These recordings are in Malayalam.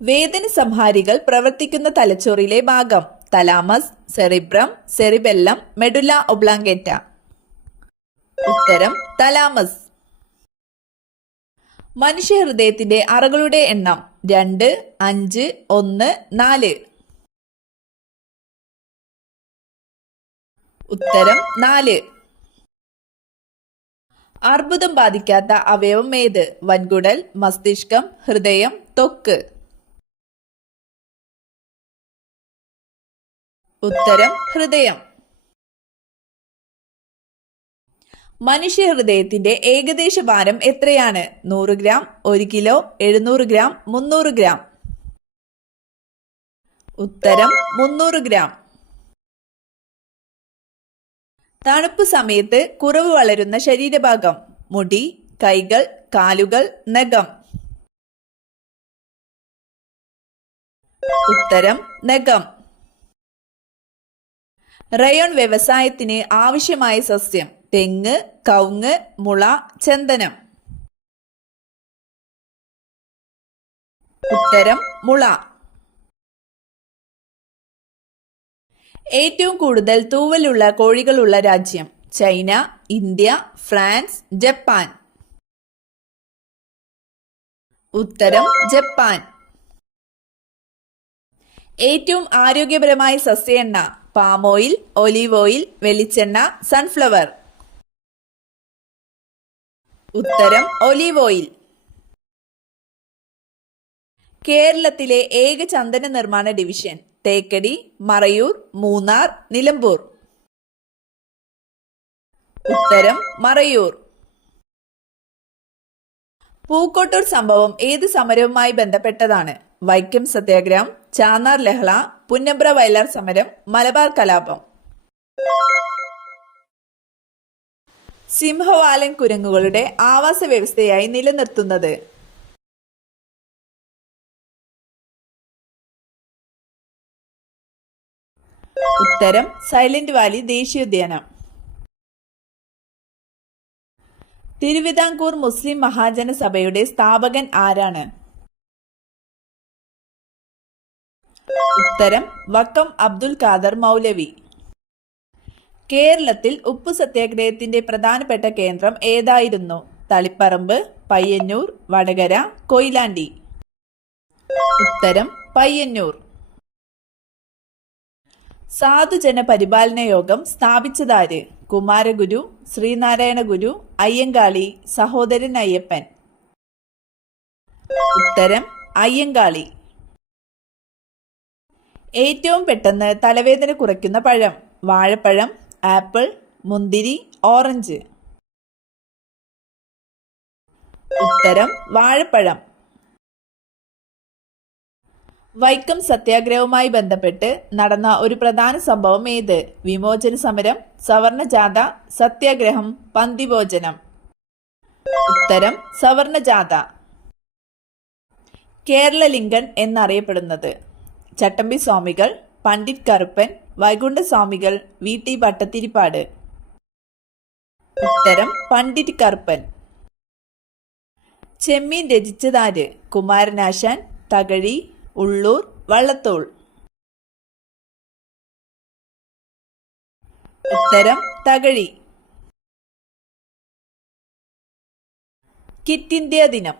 വേദന സംഹാരികൾ പ്രവർത്തിക്കുന്ന തലച്ചോറിലെ ഭാഗം thalamus, cerebrum, cerebellum, medulla oblongata. ഉത്തരം തലാമസ്. മനുഷ്യഹൃദയത്തിന്റെ അറകളുടെ എണ്ണം 2, 5, 1, 4. ഉത്തരം 4. അർബുദം ബാധിക്കാത്ത അവയവം ഏത്? വൻകുടൽ, മസ്തിഷ്കം, ഹൃദയം, ത്വക്ക്. ഉത്തരം ഹൃദയം. മനുഷ്യഹൃദയത്തിന്റെ ഏകദേശ ഭാരം എത്രയാണ്? 100 ഗ്രാം, 1 കിലോ, 700 ഗ്രാം, 300 ഗ്രാം. ഉത്തരം 300 ഗ്രാം. തണുപ്പ് സമയത്ത് കുറവ് വളരുന്ന ശരീരഭാഗം? മുടി, കൈകൾ, കാലുകൾ, നഖം. ഉത്തരം നഖം. റയോൺ വ്യവസായത്തിന് ആവശ്യമായ സസ്യം? തെങ്ങ്, കവുങ്ങ്, മുള, ചന്ദനം. ഉത്തരം മുള. ഏറ്റവും കൂടുതൽ തൂവലുള്ള കോഴികളുള്ള രാജ്യം? China, India, France, Japan. ഉത്തരം ജപ്പാൻ. ഏറ്റവും ആരോഗ്യപരമായ സസ്യ എണ്ണ? പാം ഓയിൽ, ഒലീവ് ഓയിൽ, വെളിച്ചെണ്ണ, സൺഫ്ലവർ. ഉത്തരം ഒലീവ് ഓയിൽ. കേരളത്തിലെ ഏക ചന്ദന നിർമ്മാണ ഡിവിഷൻ? തേക്കടി, മറയൂർ, മൂന്നാർ, നിലമ്പൂർ. ഉത്തരം മറയൂർ. പൂക്കോട്ടൂർ സംഭവം ഏത് സമരവുമായി ബന്ധപ്പെട്ടതാണ്? വൈക്കം സത്യാഗ്രഹം, ചാന്നാർ ലഹള, പുന്നപ്ര വയലാർ സമരം, മലബാർ കലാപം. സിംഹവാലൻ കുരങ്ങുകളുടെ ആവാസ വ്യവസ്ഥയായി നിലനിർത്തുന്നത്? ഉത്തരം സൈലന്റ് വാലി ദേശീയോദ്യാനം. തിരുവിതാംകൂർ മുസ്ലിം മഹാജന സഭയുടെ സ്ഥാപകൻ ആരാണ്? ഉത്തരം വക്കം അബ്ദുൽ ഖാദർ മൗലവി. കേരളത്തിൽ ഉപ്പു സത്യാഗ്രഹത്തിന്റെ പ്രധാനപ്പെട്ട കേന്ദ്രം ഏതായിരുന്നു? തളിപ്പറമ്പ്, പയ്യന്നൂർ, വടകര, കൊയിലാണ്ടി. ഉത്തരം പയ്യന്നൂർ. സാധുജന പരിപാലന യോഗം സ്ഥാപിച്ചതാര്? കുമാരഗുരു, ശ്രീനാരായണ ഗുരു, അയ്യങ്കാളി, സഹോദരൻ അയ്യപ്പൻ. ഉത്തരം അയ്യങ്കാളി. ഏറ്റവും പെട്ടെന്ന് തലവേദന കുറയ്ക്കുന്ന പഴം? വാഴപ്പഴം, ആപ്പിൾ, മുന്തിരി, ഓറഞ്ച്. ഉത്തരം വാഴപ്പഴം. വൈക്കം സത്യാഗ്രഹവുമായി ബന്ധപ്പെട്ട് നടന്ന ഒരു പ്രധാന സംഭവം ഏത്? വിമോചന സമരം, സവർണ ജാഥ, സത്യാഗ്രഹം, പന്തിഭോജനം. ഉത്തരം സവർണ ജാഥ. കേരള ലിംഗൻ എന്നറിയപ്പെടുന്നത്? ചട്ടമ്പി സ്വാമികൾ, പണ്ഡിറ്റ് കറുപ്പൻ, വൈകുണ്ഠസ്വാമികൾ, VT ഭട്ടതിരിപ്പാട്. ഉത്തരം പണ്ഡിറ്റ് കറുപ്പൻ. ചെമ്മീൻ രചിച്ചതാര്? കുമാരനാശാൻ, തകഴി, ഉള്ളൂർ, വള്ളത്തോൾ. ഉത്തരം തകഴി. ക്വിറ്റ് ഇന്ത്യ ദിനം?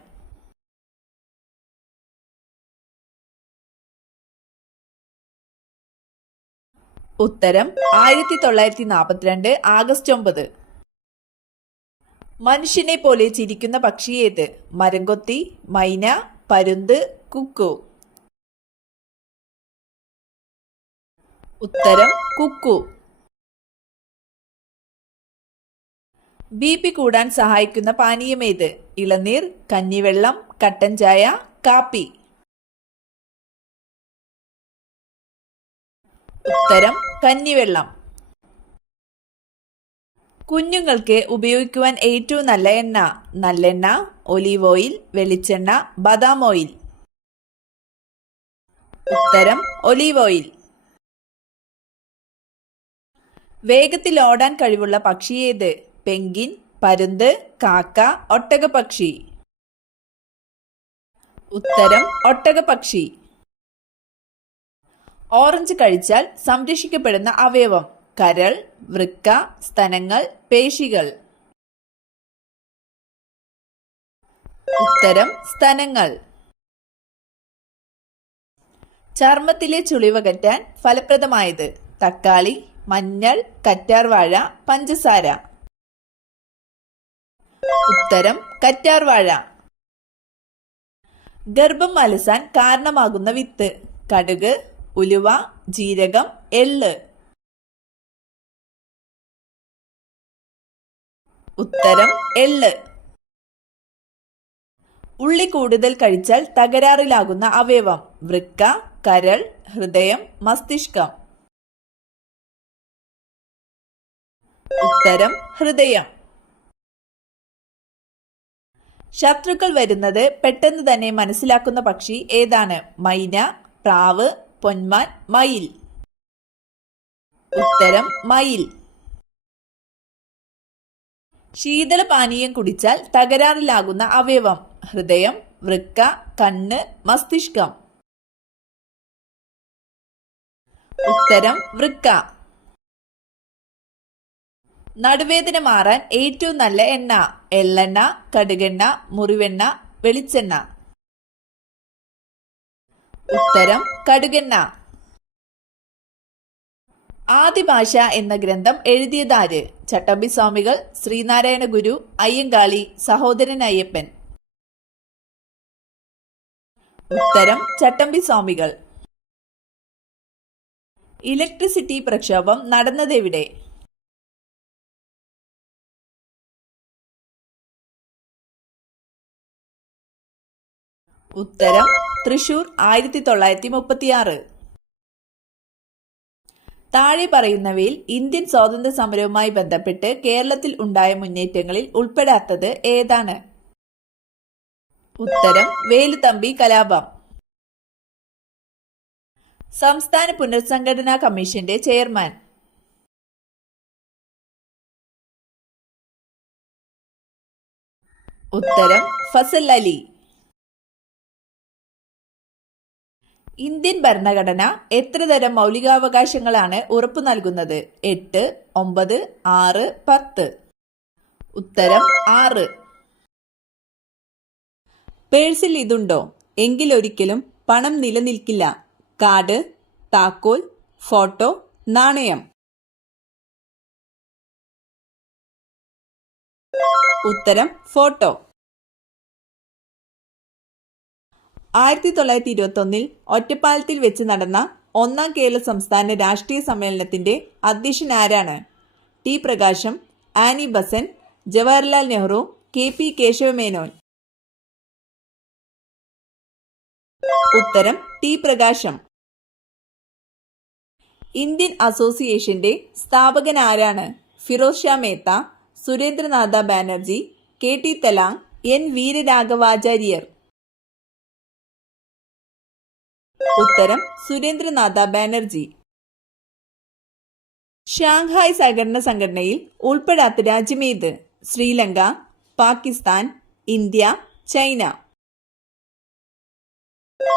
ഉത്തരം 1942 ആഗസ്റ്റ് 9. മനുഷ്യനെ പോലെ ചിരിക്കുന്ന പക്ഷി ഏത്? മരംകൊത്തി, മൈന, പരുന്ത്, കുക്കു. ഉത്തരം കുക്കു. BP കൂടാൻ സഹായിക്കുന്ന പാനീയം ഏത്? ഇളനീർ, കഞ്ഞിവെള്ളം, കട്ടൻ ചായ, കാപ്പി. ഉത്തരം കഞ്ഞിവെള്ളം. കുഞ്ഞുങ്ങൾക്ക് ഉപയോഗിക്കുവാൻ ഏറ്റവും നല്ല എണ്ണ? നല്ലെണ്ണ, ഒലീവ് ഓയിൽ, വെളിച്ചെണ്ണ, ബദാം ഓയിൽ. ഉത്തരം ഒലീവ് ഓയിൽ. വേഗത്തിൽ ഓടാൻ കഴിവുള്ള പക്ഷി ഏത്? പെൻഗ്വിൻ, പരുന്ത്, കാക്ക, ഒട്ടകപ്പക്ഷി. ഉത്തരം ഒട്ടകപക്ഷി. ഓറഞ്ച് കഴിച്ചാൽ സംരക്ഷിക്കപ്പെടുന്ന അവയവം: കരൾ, വൃക്ക, സ്തനങ്ങൾ, പേശികൾ. ഉത്തരം സ്തനങ്ങൾ. ചർമ്മത്തിലെ ചുളിവകറ്റാൻ ഫലപ്രദമായത്: തക്കാളി, മഞ്ഞൾ, കറ്റാർവാഴ, പഞ്ചസാര. ഉത്തരം കറ്റാർവാഴ. ഗർഭം അലസാൻ കാരണമാകുന്ന വിത്ത്: കടുക്, ഉലുവ, ജീരകം, എള്ള്. ഉത്തരം എള്ള്. ഉള്ളി കൂടുതൽ കഴിച്ചാൽ തകരാറിലാകുന്ന അവയവം: വൃക്ക, കരൾ, ഹൃദയം, മസ്തിഷ്കം. ഉത്തരം ഹൃദയം. ശത്രുക്കൾ വരുന്നത് പെട്ടെന്ന് തന്നെ മനസ്സിലാക്കുന്ന പക്ഷി ഏതാണ്? മൈന, പ്രാവ്, പൊന്മാൻ, മയിൽ. ഉത്തരം മയിൽ. ശീതളപാനീയം കുടിച്ചാൽ തകരാറിലാകുന്ന അവയവം: ഹൃദയം, വൃക്ക, കണ്ണ്, മസ്തിഷ്കം. ഉത്തരം വൃക്ക. നടുവേദന മാറാൻ ഏറ്റവും നല്ല എണ്ണ: എള്ളെണ്ണ, കടുകെണ്ണ, മുറിവെണ്ണ, വെളിച്ചെണ്ണ. ഉത്തരം കടുകെണ്ണ. ആദിഭാഷ എന്ന ഗ്രന്ഥം എഴുതിയതാര്? ചട്ടമ്പിസ്വാമികൾ, ശ്രീനാരായണ ഗുരു, അയ്യങ്കാളി, സഹോദരൻ അയ്യപ്പൻ. ഉത്തരം ചട്ടമ്പിസ്വാമികൾ. ഇലക്ട്രിസിറ്റി പ്രക്ഷോഭം നടന്നതെവിടെ? ഉത്തരം തൃശൂർ, 1936. താഴെ പറയുന്നവയിൽ ഇന്ത്യൻ സ്വാതന്ത്ര്യ സമരവുമായി ബന്ധപ്പെട്ട് കേരളത്തിൽ ഉണ്ടായ മുന്നേറ്റങ്ങളിൽ ഉൾപ്പെടാത്തത് ഏതാണ്? ഉത്തരം വേലുത്തമ്പി കലാപം. സംസ്ഥാന പുനർസംഘടനാ കമ്മീഷന്റെ ചെയർമാൻ? ഉത്തരം ഫസൽ അലി. ഇന്ത്യൻ ഭരണഘടന എത്ര തരം മൗലികാവകാശങ്ങളാണ് ഉറപ്പു നൽകുന്നത്? 8, 9, 6, 10. ഉത്തരം 6. പേഴ്സിൽ ഇതുണ്ടോ? എങ്കിലൊരിക്കലും പണം നിലനിൽക്കില്ല. കാർഡ്, താക്കോൽ, ഫോട്ടോ, നാണയം. ഉത്തരം ഫോട്ടോ. 1921 ഒറ്റപ്പാലത്തിൽ വെച്ച് നടന്ന ഒന്നാം കേരള സംസ്ഥാന രാഷ്ട്രീയ സമ്മേളനത്തിന്റെ അധ്യക്ഷൻ ആരാണ്? T Prakasam, Annie Besant, Jawaharlal Nehru, K P. Kesavamenon. ഉത്തരം ടി പ്രകാശം. ഇന്ത്യൻ അസോസിയേഷന്റെ സ്ഥാപകൻ ആരാണ്? ഫിറോസ് ഷാ മേത്ത, സുരേന്ദ്രനാഥ ബാനർജി, കെ.ടി. തെലാങ്, എൻ. വീരരാഘവാചാര്യർ. ഉത്തരം സുരേന്ദ്രനാഥ ബാനർജി. ഷാങ്ഹായ് സഹകരണ സംഘടനയിൽ ഉൾപ്പെടാത്ത രാജ്യമേത്? Sri Lanka, Pakistan, India, China.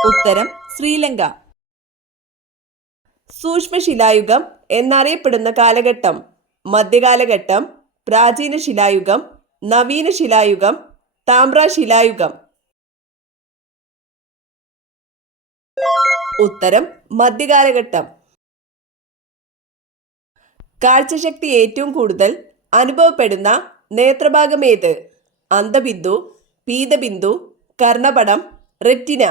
ഉത്തരം ശ്രീലങ്ക. സൂക്ഷ്മശിലായുഗം എന്നറിയപ്പെടുന്ന കാലഘട്ടം: മധ്യകാലഘട്ടം, പ്രാചീന ശിലായുഗം, നവീന ശിലായുഗം, താമ്രശിലായുഗം. ഉത്തരം മധ്യകാലഘട്ടം. കാഴ്ചശക്തി ഏറ്റവും കൂടുതൽ അനുഭവപ്പെടുന്ന നേത്രഭാഗം ഏത്? അന്ധബിന്ദു, പീതബിന്ദു, കർണപടം, റെറ്റിന.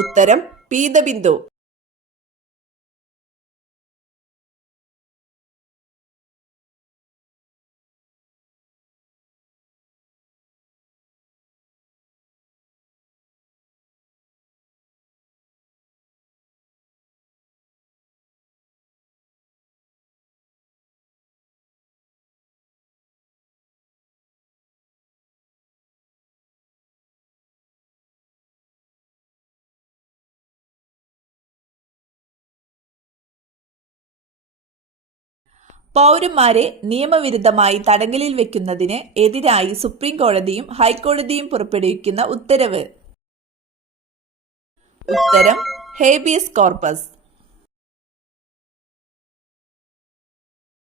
ഉത്തരം പീതബിന്ദു. പൗരന്മാരെ നിയമവിരുദ്ധമായി തടങ്കലിൽ വെക്കുന്നതിന് എതിരായി സുപ്രീം കോടതിയും ഹൈക്കോടതിയും പുറപ്പെടുവിക്കുന്ന ഉത്തരവ്. ഉത്തരം ഹേബിയസ് കോർപ്പസ്.